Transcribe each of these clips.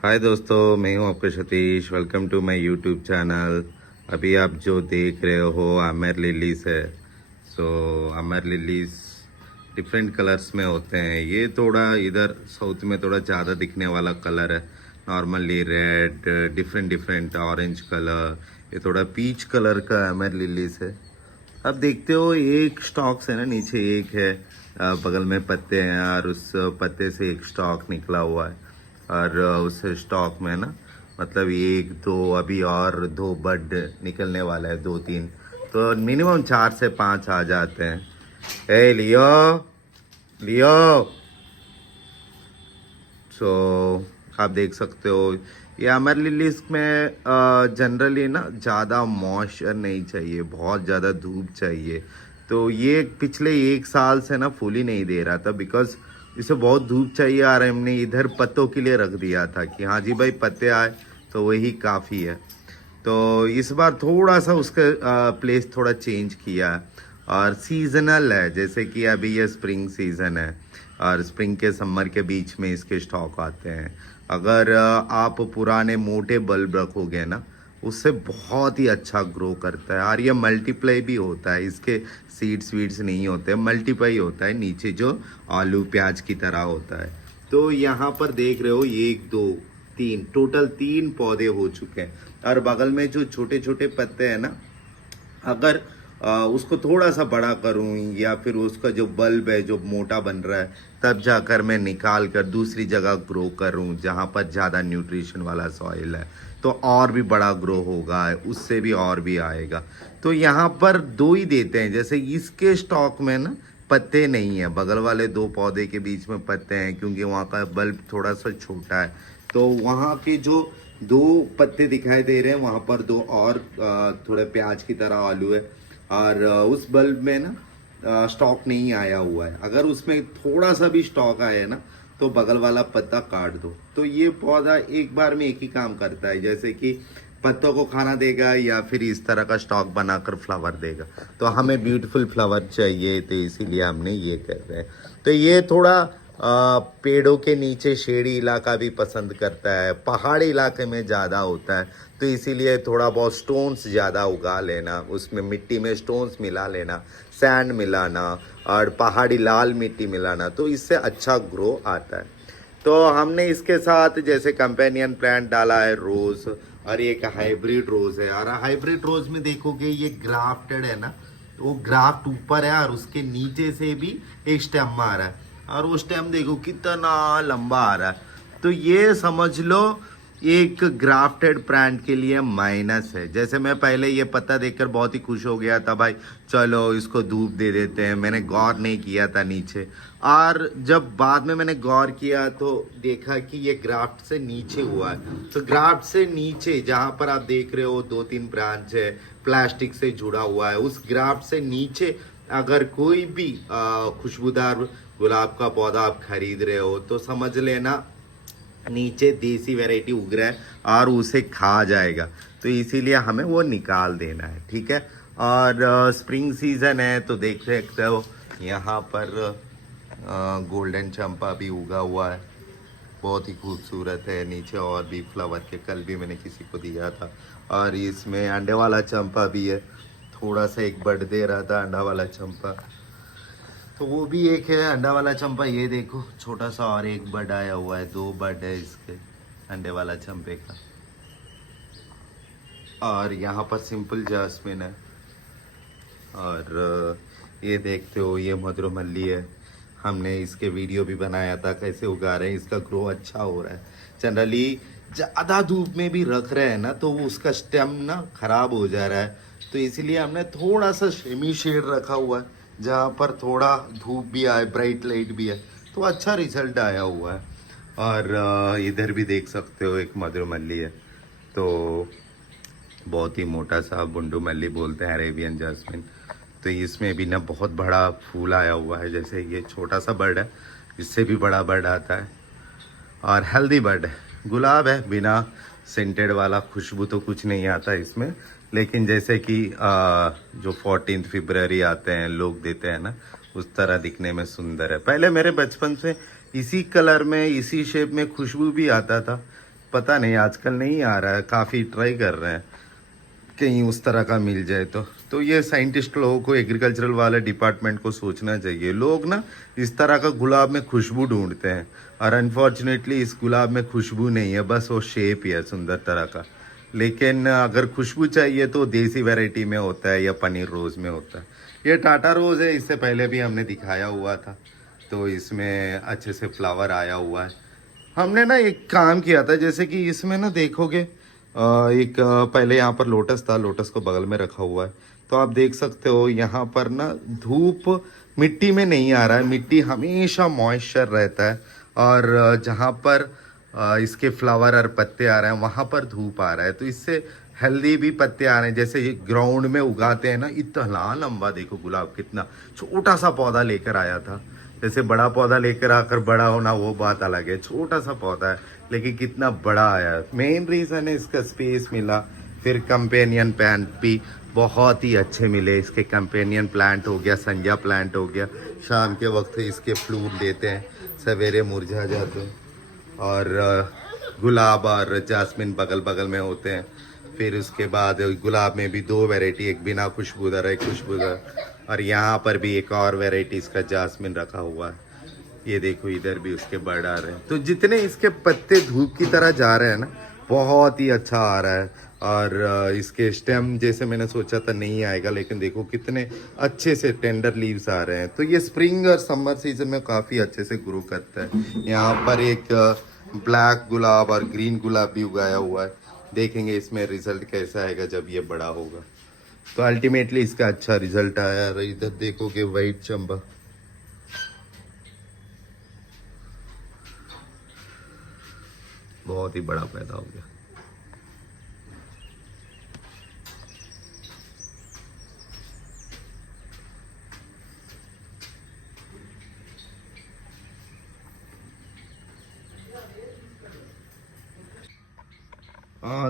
हाय दोस्तों, मैं हूं आपका Satish. Welcome to my YouTube channel. अभी आप जो देख रहे हो आमेर लिलीज है। So amaryllis different colours में होते हैं। ये थोड़ा इधर साउथ में थोड़ा ज़्यादा दिखने वाला कलर है। Normally red, different different orange colour, ये थोड़ा पीच कलर का आमेर लिलीज है। अब देखते हो एक स्टॉक से ना नीचे एक है, बगल में पत्ते हैं और उस पत्ते से एक स्टॉक निकला हुआ है। और उस स्टॉक में ना मतलब एक दो अभी और दो बड निकलने वाला है, दो तीन, तो मिनिमम 4 से 5 आ जाते हैं। ए लियो लियो। सो आप देख सकते हो ये अमर लिलीज में जनरली ना ज़्यादा मॉइस्चर नहीं चाहिए, बहुत ज़्यादा धूप चाहिए। तो ये पिछले 1 साल से ना फूल ही नहीं दे रहा था, बिकॉज इसे बहुत धूप चाहिए और हमने इधर पत्तों के लिए रख दिया था कि हाँ जी भाई पत्ते आए तो वही काफ़ी है। तो इस बार थोड़ा सा उसका प्लेस थोड़ा चेंज किया है और सीजनल है, जैसे कि अभी ये स्प्रिंग सीजन है और स्प्रिंग के समर के बीच में इसके स्टॉक आते हैं। अगर आप पुराने मोटे बल्ब रखोगे ना, उससे बहुत ही अच्छा ग्रो करता है और ये मल्टीप्लाई भी होता है। इसके सीड्स वीड्स नहीं होते, मल्टीप्लाई होता है नीचे जो आलू प्याज की तरह होता है। तो यहाँ पर देख रहे हो एक दो तीन, टोटल 3 पौधे हो चुके हैं। और बगल में जो छोटे छोटे पत्ते हैं ना, अगर उसको थोड़ा सा बड़ा करूं या फिर उसका जो बल्ब है जो मोटा बन रहा है, तब जाकर मैं निकाल कर दूसरी जगह ग्रो करूं जहां पर ज़्यादा न्यूट्रिशन वाला सॉइल है, तो और भी बड़ा ग्रो होगा, उससे भी और भी आएगा। तो यहाँ पर दो ही देते हैं, जैसे इसके स्टॉक में ना पत्ते नहीं है, बगल वाले 2 पौधे के बीच में पत्ते हैं क्योंकि वहाँ का बल्ब थोड़ा सा छोटा है। तो वहाँ के जो 2 पत्ते दिखाई दे रहे हैं वहाँ पर दो और थोड़े प्याज की तरह आलू है। और उस बल्ब में ना स्टॉक नहीं आया हुआ है। अगर उसमें थोड़ा सा भी स्टॉक आया ना तो बगल वाला पत्ता काट दो। तो ये पौधा एक बार में एक ही काम करता है, जैसे कि पत्तों को खाना देगा या फिर इस तरह का स्टॉक बनाकर फ्लावर देगा। तो हमें ब्यूटीफुल फ्लावर चाहिए, तो इसीलिए हमने ये कर रहे हैं। तो ये थोड़ा पेड़ों के नीचे शेडी इलाका भी पसंद करता है, पहाड़ी इलाके में ज़्यादा होता है। तो इसीलिए थोड़ा बहुत स्टोन्स ज़्यादा उगा लेना, उसमें मिट्टी में स्टोन्स मिला लेना, सैंड मिलाना और पहाड़ी लाल मिट्टी मिलाना, तो इससे अच्छा ग्रो आता है। तो हमने इसके साथ जैसे कंपेनियन प्लांट डाला है रोज़, और एक हाइब्रिड रोज़ है। और हाइब्रिड रोज़ में देखोगे ये ग्राफ्टेड है ना, तो वो ग्राफ्ट ऊपर है और उसके नीचे से भी एक स्टेम आ रहा है, और वो स्टेम देखो कितना लंबा आ रहा है। तो ये समझ लो एक ग्राफ्टेड प्लांट के लिए माइनस है। जैसे मैं पहले ये पत्ता देखकर बहुत ही खुश हो गया था, भाई चलो इसको धूप दे देते हैं, मैंने गौर नहीं किया था नीचे। और जब बाद में मैंने गौर किया तो देखा कि ये ग्राफ्ट से नीचे हुआ है। तो ग्राफ्ट से नीचे जहाँ पर आप देख रहे हो 2-3 ब्रांच है प्लास्टिक से जुड़ा हुआ है, उस ग्राफ्ट से नीचे अगर कोई भी खुशबूदार गुलाब का पौधा आप खरीद रहे हो तो समझ लेना नीचे देसी वैरायटी उग रहा है और उसे खा जाएगा। तो इसीलिए हमें वो निकाल देना है, ठीक है। और स्प्रिंग सीजन है तो देख सकते हो यहाँ पर गोल्डन चंपा भी उगा हुआ है, बहुत ही खूबसूरत है। नीचे और भी फ्लावर के, कल भी मैंने किसी को दिया था। और इसमें अंडे वाला चंपा भी है, थोड़ा सा एक बड दे रहा था अंडा वाला चंपा, तो वो भी एक है अंडा वाला चंपा। ये देखो छोटा सा और एक बड आया हुआ है, 2 बड है इसके अंडे वाला चंपे का। और यहाँ पर सिंपल जास्मिन है। और ये देखते हो ये मधुरमल्ली है, हमने इसके वीडियो भी बनाया था कैसे उगा रहे हैं, इसका ग्रो अच्छा हो रहा है। जनरली ज़्यादा धूप में भी रख रहे हैं ना तो वो उसका स्टेम ना खराब हो जा रहा है, तो इसीलिए हमने थोड़ा सा सेमी शेड रखा हुआ है जहाँ पर थोड़ा धूप भी आए, ब्राइट लाइट भी है, तो अच्छा रिजल्ट आया हुआ है। और इधर भी देख सकते हो एक मधुरमल्ली है, तो बहुत ही मोटा सा बुंडू मल्ली बोलते हैं, अरेबियन जास्मिन। तो इसमें भी ना बहुत बड़ा फूल आया हुआ है। जैसे ये छोटा सा बर्ड है, इससे भी बड़ा बर्ड आता है और हेल्दी बर्ड है। गुलाब है, बिना सेंटेड वाला, खुशबू तो कुछ नहीं आता इसमें, लेकिन जैसे कि जो 14 फरवरी आते हैं लोग देते हैं ना, उस तरह दिखने में सुंदर है। पहले मेरे बचपन से इसी कलर में इसी शेप में खुशबू भी आता था, पता नहीं आजकल नहीं आ रहा है, काफ़ी ट्राई कर रहे हैं कहीं उस तरह का मिल जाए तो ये साइंटिस्ट लोगों को, एग्रीकल्चरल वाले डिपार्टमेंट को सोचना चाहिए। लोग ना इस तरह का गुलाब में खुशबू ढूंढते हैं और अनफॉर्चुनेटली इस गुलाब में खुशबू नहीं है, बस वो शेप ही है सुंदर तरह का। लेकिन अगर खुशबू चाहिए तो देसी वैरायटी में होता है या पनीर रोज़ में होता है। ये टाटा रोज़ है, इससे पहले भी हमने दिखाया हुआ था, तो इसमें अच्छे से फ्लावर आया हुआ है। हमने ना एक काम किया था, जैसे कि इसमें ना देखोगे पहले यहाँ पर लोटस था, लोटस को बगल में रखा हुआ है, तो आप देख सकते हो यहाँ पर ना धूप मिट्टी में नहीं आ रहा है, मिट्टी हमेशा मॉइस्चर रहता है। और जहाँ पर इसके फ्लावर और पत्ते आ रहे हैं वहाँ पर धूप आ रहा है, तो इससे हेल्दी भी पत्ते आ रहे हैं। जैसे ये ग्राउंड में उगाते हैं ना, इतना लंबा देखो गुलाब, कितना छोटा सा पौधा लेकर आया था। जैसे बड़ा पौधा लेकर आकर बड़ा होना वो बात अलग है, छोटा सा पौधा है लेकिन कितना बड़ा आया। मेन रीज़न है इसका स्पेस मिला, फिर कंपेनियन प्लांट भी बहुत ही अच्छे मिले। इसके कंपेनियन प्लांट हो गया, संजा प्लांट हो गया, शाम के वक्त इसके फ्लूर देते हैं, सवेरे मुरझा जाते हैं। और गुलाब और जासमिन बगल बगल में होते हैं। फिर उसके बाद गुलाब में भी दो वैरायटी, एक बिना खुशबूदार एक खुशबूदार, और यहाँ पर भी एक और वैरायटी इसका जासमिन रखा हुआ है। ये देखो इधर भी उसके बर्ड आ रहे हैं। तो जितने इसके पत्ते धूप की तरह जा रहे हैं ना, बहुत ही अच्छा आ रहा है। और इसके स्टेम जैसे मैंने सोचा था नहीं आएगा, लेकिन देखो कितने अच्छे से टेंडर लीव्स आ रहे हैं। तो ये स्प्रिंग और समर सीजन में काफ़ी अच्छे से ग्रो करता है। यहाँ पर एक ब्लैक गुलाब और ग्रीन गुलाब भी उगाया हुआ है, देखेंगे इसमें रिजल्ट कैसा आएगा जब ये बड़ा होगा। तो अल्टीमेटली इसका अच्छा रिजल्ट आया। और इधर देखोगे वाइट चंबा, बहुत ही बड़ा पैदा हो गया।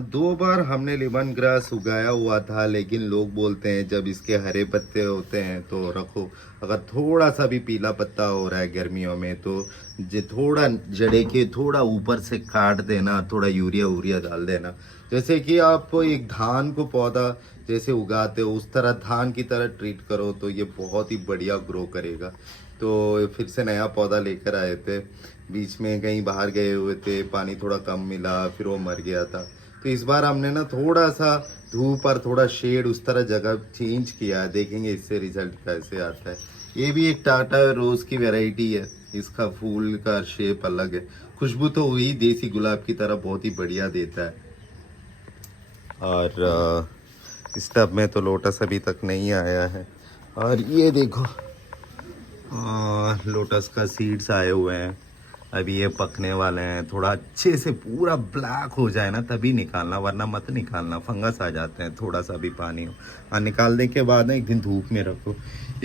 दो बार हमने लेमन ग्रास उगाया हुआ था, लेकिन लोग बोलते हैं जब इसके हरे पत्ते होते हैं तो रखो, अगर थोड़ा सा भी पीला पत्ता हो रहा है गर्मियों में तो थोड़ा जड़े के थोड़ा ऊपर से काट देना, थोड़ा यूरिया वूरिया डाल देना। जैसे कि आप एक धान को पौधा जैसे उगाते हो उस तरह धान की तरह ट्रीट करो तो ये बहुत ही बढ़िया ग्रो करेगा। तो फिर से नया पौधा लेकर आए थे, बीच में कहीं बाहर गए हुए थे, पानी थोड़ा कम मिला, फिर वो मर गया था। तो इस बार हमने ना थोड़ा सा धूप और थोड़ा शेड उस तरह जगह चेंज किया है, देखेंगे इससे रिजल्ट कैसे आता है। ये भी एक टाटा रोज की वैरायटी है, इसका फूल का शेप अलग है, खुशबू तो वही देसी गुलाब की तरह बहुत ही बढ़िया देता है। और इस टब में तो लोटस अभी तक नहीं आया है। और ये देखो लोटस का सीड्स आए हुए हैं, अभी ये पकने वाले हैं। थोड़ा अच्छे से पूरा ब्लैक हो जाए ना तभी निकालना, वरना मत निकालना, फंगस आ जाते हैं थोड़ा सा भी पानी हो। और निकालने के बाद ना एक दिन धूप में रखो।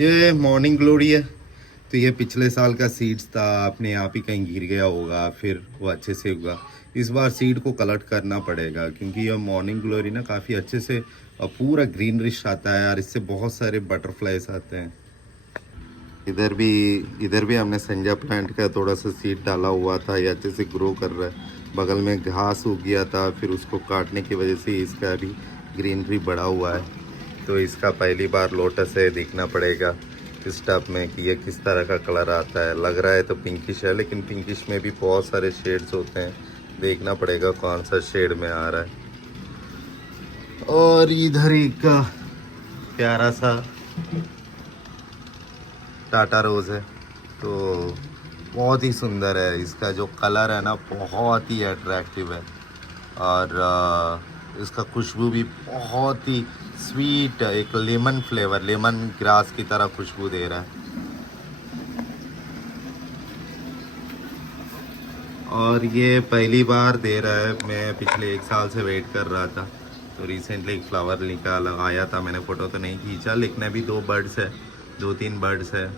ये मॉर्निंग ग्लोरी है, तो ये पिछले साल का सीड्स था, अपने आप ही कहीं गिर गया होगा, फिर वो अच्छे से उगा। इस बार सीड को कलेक्ट करना पड़ेगा, क्योंकि ये मॉर्निंग ग्लोरी ना काफ़ी अच्छे से पूरा ग्रीनरिश आता है और इससे बहुत सारे बटरफ्लाइज आते हैं। इधर भी हमने संजा प्लांट का थोड़ा सा सीड डाला हुआ था, ये अच्छे से ग्रो कर रहा है। बगल में घास उग गया था, फिर उसको काटने की वजह से इसका भी ग्रीनरी बढ़ा हुआ है। तो इसका पहली बार लोटस है, देखना पड़ेगा इस टब में कि ये किस तरह का कलर आता है। लग रहा है तो पिंकिश है, लेकिन पिंकिश में भी बहुत सारे शेड्स होते हैं, देखना पड़ेगा कौन सा शेड में आ रहा है। और इधर एक प्यारा सा टाटा रोज़ है, तो बहुत ही सुंदर है। इसका जो कलर है ना बहुत ही अट्रैक्टिव है, और इसका खुशबू भी बहुत ही स्वीट, एक लेमन फ्लेवर, लेमन ग्रास की तरह खुशबू दे रहा है। और ये पहली बार दे रहा है, मैं पिछले 1 साल से वेट कर रहा था। तो रिसेंटली एक फ्लावर निकाल आया था, मैंने फ़ोटो तो नहीं खींचा, लेकिन अभी 2-3 बर्ड्स है।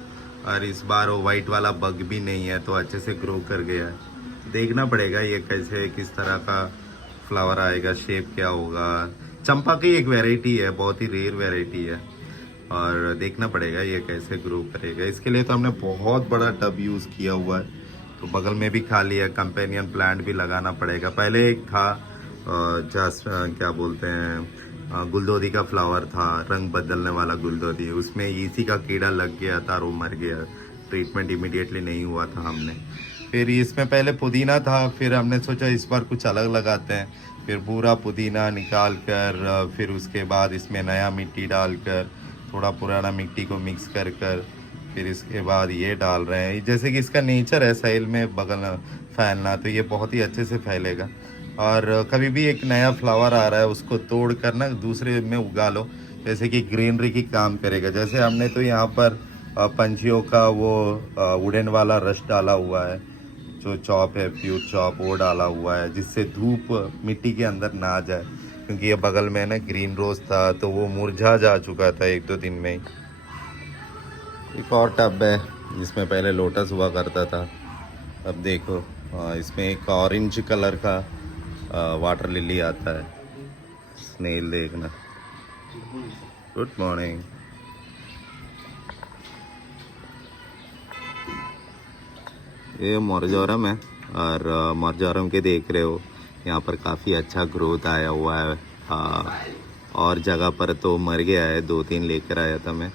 और इस बार वो वाइट वाला बग भी नहीं है, तो अच्छे से ग्रो कर गया है। देखना पड़ेगा ये कैसे किस तरह का फ्लावर आएगा, शेप क्या होगा। चंपा की एक वैरायटी है, बहुत ही रेयर वैरायटी है, और देखना पड़ेगा ये कैसे ग्रो करेगा। इसके लिए तो हमने बहुत बड़ा टब यूज़ किया हुआ है, तो बगल में भी खाली है, कंपेनियन प्लांट भी लगाना पड़ेगा। पहले एक था क्या बोलते हैं गुलदोदी का फ्लावर था, रंग बदलने वाला गुलदोदी, उसमें इसी का कीड़ा लग गया था और वो मर गया। ट्रीटमेंट इमीडिएटली नहीं हुआ था हमने। फिर इसमें पहले पुदीना था, फिर हमने सोचा इस बार कुछ अलग लगाते हैं। फिर पूरा पुदीना निकाल कर फिर उसके बाद इसमें नया मिट्टी डालकर थोड़ा पुराना मिट्टी को मिक्स कर फिर इसके बाद ये डाल रहे हैं। जैसे कि इसका नेचर है साइल में बगल फैलना, तो ये बहुत ही अच्छे से फैलेगा। और कभी भी एक नया फ्लावर आ रहा है उसको तोड़ कर ना दूसरे में उगा लो, जैसे कि ग्रीनरी की काम करेगा। जैसे हमने तो यहाँ पर पंछियों का वो वुडन वाला रस डाला हुआ है, जो चॉप है प्यूर चॉप, वो डाला हुआ है जिससे धूप मिट्टी के अंदर ना जाए। क्योंकि ये बगल में ना ग्रीन रोज था तो वो मुरझा जा चुका था 1-2 दिन में ही। एक और टब है जिसमें पहले लोटस हुआ करता था, अब देखो इसमें एक ऑरेंज कलर का वाटर लिली आता है। स्नेल देखना। Good morning. ये मोरजोरम है और मोरजोरम के देख रहे हो यहाँ पर काफ़ी अच्छा ग्रोथ आया हुआ है। और जगह पर तो मर गया है, 2-3 लेकर आया था मैं,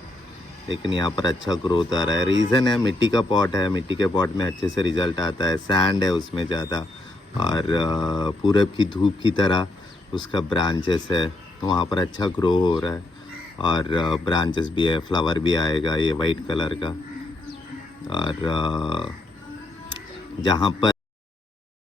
लेकिन यहाँ पर अच्छा ग्रोथ आ रहा है। रीज़न है मिट्टी का पॉट है, मिट्टी के पॉट में अच्छे से रिजल्ट आता है। सैंड है उसमें ज़्यादा, और पूरब की धूप की तरह उसका ब्रांचेस है, तो वहाँ पर अच्छा ग्रो हो रहा है। और ब्रांचेस भी है, फ्लावर भी आएगा ये वाइट कलर का। और जहाँ पर